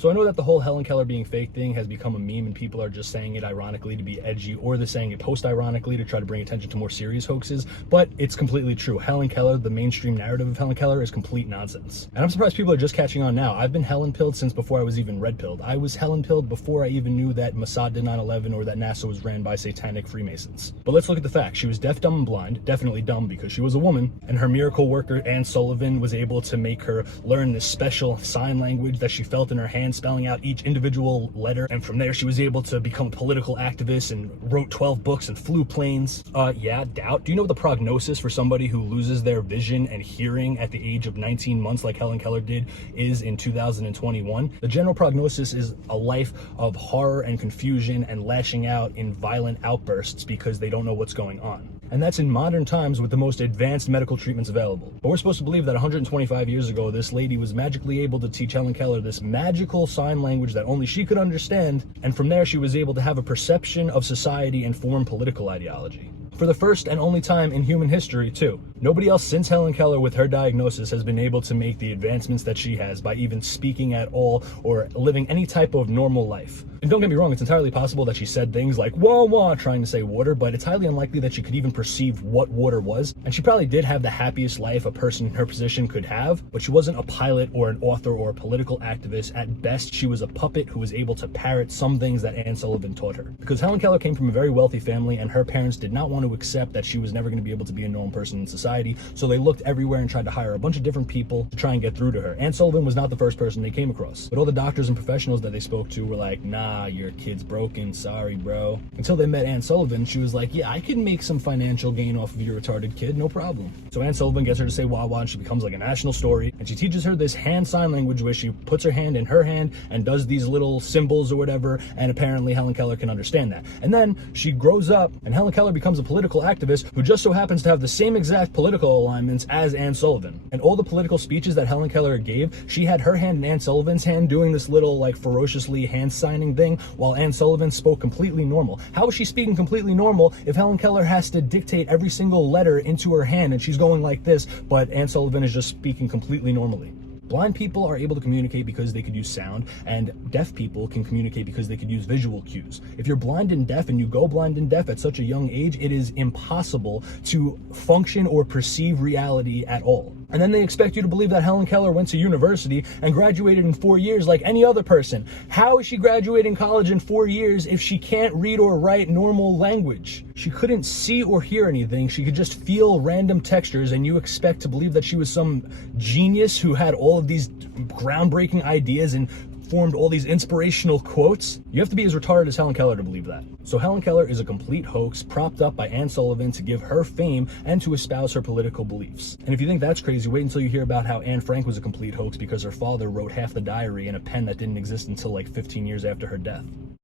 So I know that the whole Helen Keller being fake thing has become a meme and people are just saying it ironically to be edgy, or they're saying it post-ironically to try to bring attention to more serious hoaxes, but it's completely true. Helen Keller, the mainstream narrative of Helen Keller, is complete nonsense. And I'm surprised people are just catching on now. I've been Helen-pilled since before I was even red-pilled. I was Helen-pilled before I even knew that Mossad did 9/11 or that NASA was ran by satanic Freemasons. But let's look at the facts. She was deaf, dumb, and blind. Definitely dumb because she was a woman. And her miracle worker, Anne Sullivan, was able to make her learn this special sign language that she felt in her hand, spelling out each individual letter. And from there, she was able to become a political activist and wrote 12 books and flew planes. Yeah, doubt. Do you know the prognosis for somebody who loses their vision and hearing at the age of 19 months like Helen Keller did is in 2021? The general prognosis is a life of horror and confusion and lashing out in violent outbursts because they don't know what's going on. And that's in modern times with the most advanced medical treatments available. But we're supposed to believe that 125 years ago, this lady was magically able to teach Helen Keller this magical sign language that only she could understand, and from there she was able to have a perception of society and form political ideology. For the first and only time in human history, too. Nobody else since Helen Keller with her diagnosis has been able to make the advancements that she has by even speaking at all or living any type of normal life. And don't get me wrong, it's entirely possible that she said things like wah wah trying to say water, but it's highly unlikely that she could even perceive what water was. And she probably did have the happiest life a person in her position could have, but she wasn't a pilot or an author or a political activist. At best, she was a puppet who was able to parrot some things that Anne Sullivan taught her. Because Helen Keller came from a very wealthy family and her parents did not want to accept that she was never going to be able to be a normal person in society, so they looked everywhere and tried to hire a bunch of different people to try and get through to her. Anne Sullivan was not the first person they came across, but all the doctors and professionals that they spoke to were like, nah, your kid's broken, sorry bro. Until they met Anne Sullivan, she was like, yeah, I can make some financial gain off of your retarded kid, no problem. So Anne Sullivan gets her to say wah wah and she becomes like a national story, and she teaches her this hand sign language where she puts her hand in her hand and does these little symbols or whatever, and apparently Helen Keller can understand that. And then she grows up and Helen Keller becomes a political activist who just so happens to have the same exact political alignments as Anne Sullivan. And all the political speeches that Helen Keller gave, she had her hand in Anne Sullivan's hand doing this little like ferociously hand signing thing while Anne Sullivan spoke completely normal. How is she speaking completely normal if Helen Keller has to dictate every single letter into her hand and she's going like this, but Anne Sullivan is just speaking completely normally? Blind people are able to communicate because they could use sound, and deaf people can communicate because they could use visual cues. If you're blind and deaf and you go blind and deaf at such a young age, it is impossible to function or perceive reality at all. And then they expect you to believe that Helen Keller went to university and graduated in 4 years like any other person. How is she graduating college in 4 years if she can't read or write normal language? She couldn't see or hear anything. She could just feel random textures, and you expect to believe that she was some genius who had all of these groundbreaking ideas and formed all these inspirational quotes? You have to be as retarded as Helen Keller to believe that. So Helen Keller is a complete hoax propped up by Anne Sullivan to give her fame and to espouse her political beliefs. And if you think that's crazy, wait until you hear about how Anne Frank was a complete hoax because her father wrote half the diary in a pen that didn't exist until like 15 years after her death.